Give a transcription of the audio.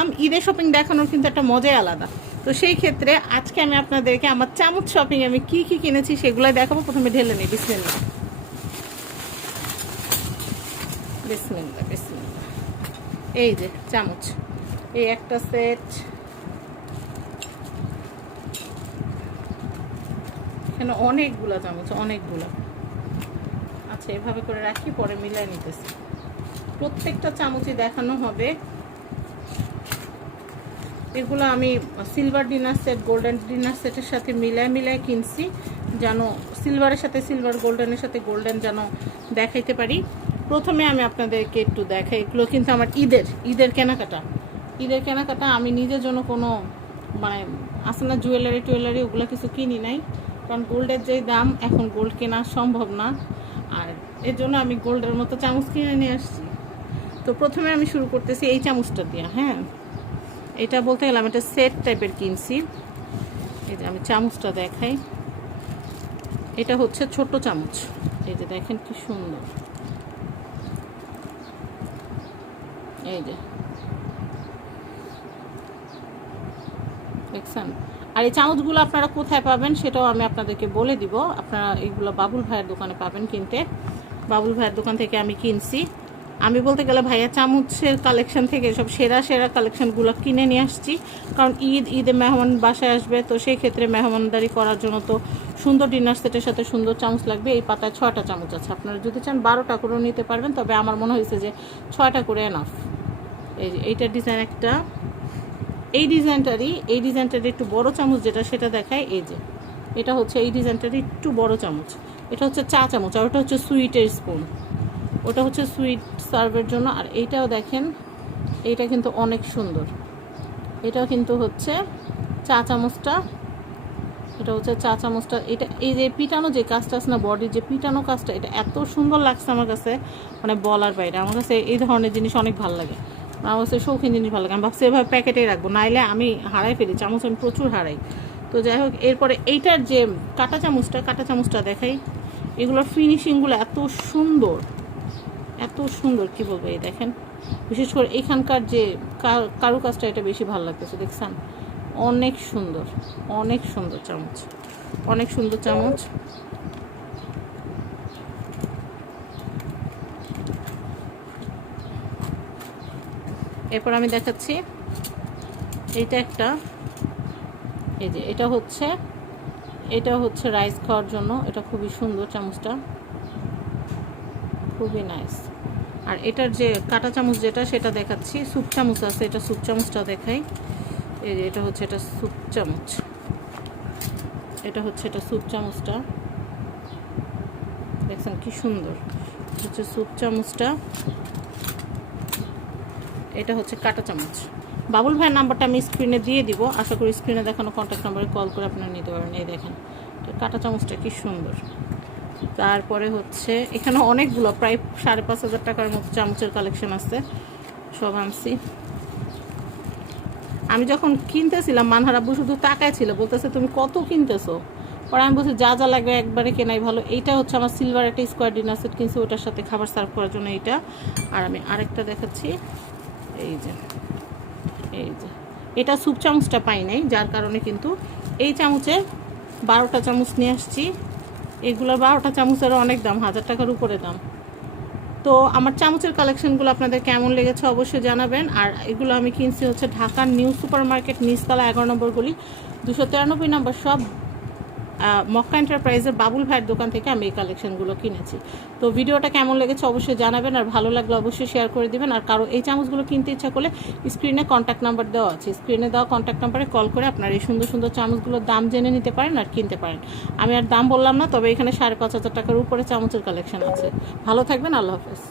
বললাম ঈদের শপিং দেখানোর কিন্তু একটা মজাই আলাদা। তো সেই ক্ষেত্রে আজকে আমি আপনাদেরকে আমার চামচ শপিং আমি কি কি কিনেছি সেগুলো দেখাবো। প্রথমে ঢেলে নিই, বিসমিল্লাহ বিসমিল্লাহ বিসমিল্লাহ। এই যে চামচ, এই একটা সেট, এখানে অনেকগুলো চামচ, অনেকগুলো। আচ্ছা, এভাবে করে রাখি, পরে মিলাই নিতেছি। প্রত্যেকটা চামচই দেখানো হবে। এগুলো আমি silver dinner set, golden dinner সেটের সাথে মিলায় কিনছি, যেন সিলভারের সাথে সিলভার, গোল্ডেনের সাথে গোল্ডেন যেন দেখাইতে পারি। প্রথমে আমি আপনাদেরকে একটু দেখাই, এগুলো কিন্তু আমার ঈদের কেনাকাটা। আমি নিজের জন্য কোনো মানে আসলে না জুয়েলারি ওগুলো কিছু কিনি নাই, কারণ গোল্ডের যে দাম এখন গোল্ড কেনা সম্ভব না, আর এর জন্য আমি গোল্ডের মতো চামচ কিনে নিয়ে আসছি। তো প্রথমে আমি শুরু করতেছি এই চামচটা দিয়ে। হ্যাঁ, এটা বলতে গেলাম এটা সেট টাইপের কিনছি। এই যে আমি চামচটা দেখাই, এটা হচ্ছে ছোট চামচ। এই যে দেখেন কি সুন্দর, এই যে দেখছেন। আর এই চামচগুলো আপনারা কোথায় পাবেন সেটাও আমি আপনাদেরকে বলে দিব। আপনারা এইগুলো বাবুল ভাইয়ের দোকানে পাবেন কিনতে। বাবুল ভাইয়ের দোকান থেকে আমি কিনছি। আমি বলতে গেলে ভাইয়া চামচের কালেকশন থেকে সব সেরা কালেকশনগুলো কিনে নিয়ে আসছি, কারণ ঈদে মেহমান বাসায় আসবে, তো সেই ক্ষেত্রে মেহমানদারি করার জন্য তো সুন্দর ডিনার সেটের সাথে সুন্দর চামচ লাগবে। এই পাতায় 6টা চামচ আছে, আপনারা যদি চান 12টা করেও নিতে পারবেন, তবে আমার মনে হয়েছে যে 6টা করে এনাফ। এই যে এইটার ডিজাইন একটা, এই ডিজাইনটারই একটু বড় চামচ যেটা সেটা দেখায়। এই যে এটা হচ্ছে এই ডিজাইনটারই একটু বড় চামচ, এটা হচ্ছে চা চামচ, আর ওটা হচ্ছে সুইটের স্পুন, ওটা হচ্ছে সুইট সার্ভের জন্য। আর এইটাও দেখেন, এইটা কিন্তু অনেক সুন্দর, এটাও কিন্তু হচ্ছে চা চামচটা, এটা হচ্ছে চা চামচটা। এটা এই যে পিটানো যে কাজটা আছে না, বডির যে পিটানো কাজটা, এটা এত সুন্দর লাগছে আমার কাছে, মানে বলার বাইরে। আমার কাছে এই ধরনের জিনিস অনেক ভালো লাগে, আমার কাছে শৌখিন জিনিস ভালো লাগে। আমি ভাবছি এভাবে প্যাকেটেই রাখবো, নাইলে আমি হারাই ফেলি চামচ, আমি প্রচুর হারাই। তো যাই হোক, এরপরে এইটার যে কাটা চামচটা দেখাই। এগুলোর ফিনিশিংগুলো এত সুন্দর কি বলবো। এই দেখেন, বিশেষ করে এখানকার যে কারুকাজটা, এটা বেশি ভালো লাগতেছে। দেখছেন, অনেক সুন্দর চামচ, অনেক সুন্দর চামচ। এরপর আমি দেখাচ্ছি এইটা একটা, এই যে এটা হচ্ছে রাইস খাওয়ার জন্য, এটা খুবই সুন্দর চামচটা, খুবই নাইস। আর এটার যে কাটা চামচ যেটা সেটা দেখাচ্ছি, স্যুপ চামচ আছে, এটা স্যুপ চামচটা দেখাই। এই যে এটা হচ্ছে স্যুপ চামচ, এটা স্যুপ চামচটা, দেখছেন কি সুন্দর হচ্ছে স্যুপ চামচটা। এটা হচ্ছে কাটা চামচ। বাবুল ভাইয়ের নাম্বারটা আমি স্ক্রিনে দিয়ে দিব, আশা করি স্ক্রিনে দেখানো কন্ট্যাক্ট নাম্বারে কল করে আপনারা নিতে পারবেন। এই দেখেন কাটা চামচটা কি সুন্দর। তারপরে হচ্ছে এখানে অনেকগুলো, প্রায় 5,500 টাকার মতো চামচের কালেকশন আছে, সব আনছি। আমি যখন কিনতেছিলাম মানহার আব্বু শুধু তাকায় ছিল, বলতেছে তুমি কত কিনতেছো। পরে আমি বলছি যা লাগবে একবারে কেনাই ভালো। এইটা হচ্ছে আমার সিলভার একটা স্কোয়ার ডিনার সেট কিনছি, ওটার সাথে খাবার সার্ভ করার জন্য এইটা। আর আমি আরেকটা দেখাচ্ছি, এই যে এটা স্যুপ চামচটা পাই নাই, যার কারণে কিন্তু এই চামচে 12টা চামচ নিয়ে আসছি। এগুলোর 12টা চামচেরও অনেক দাম, 1000 টাকার উপরে দাম। তো আমার চামচের কালেকশনগুলো আপনাদের কেমন লেগেছে অবশ্যই জানাবেন। আর এগুলো আমি কিনছি হচ্ছে ঢাকার নিউ সুপার মার্কেট, নিচতলা 11 নম্বর গলি, 293 নম্বর শপ, মক্কা এন্টারপ্রাইজের বাবুল ভাইয়ের দোকান থেকে আমি এই কালেকশনগুলো কিনেছি। তো ভিডিওটা কেমন লেগেছে অবশ্যই জানাবেন, আর ভালো লাগলে অবশ্যই শেয়ার করে দিবেন। আর কারো এই চামচগুলো কিনতে ইচ্ছা করলে স্ক্রিনে কন্ট্যাক্ট নাম্বার দেওয়া আছে, স্ক্রিনে দেওয়া কন্ট্যাক্ট নাম্বারে কল করে আপনার এই সুন্দর চামচগুলোর দাম জেনে নিতে পারেন আর কিনতে পারেন। আমি আর দাম বললাম না, তবে এখানে 5,500 টাকার উপরে চামচের কালেকশন আছে। ভালো থাকবেন, আল্লাহ হাফেজ।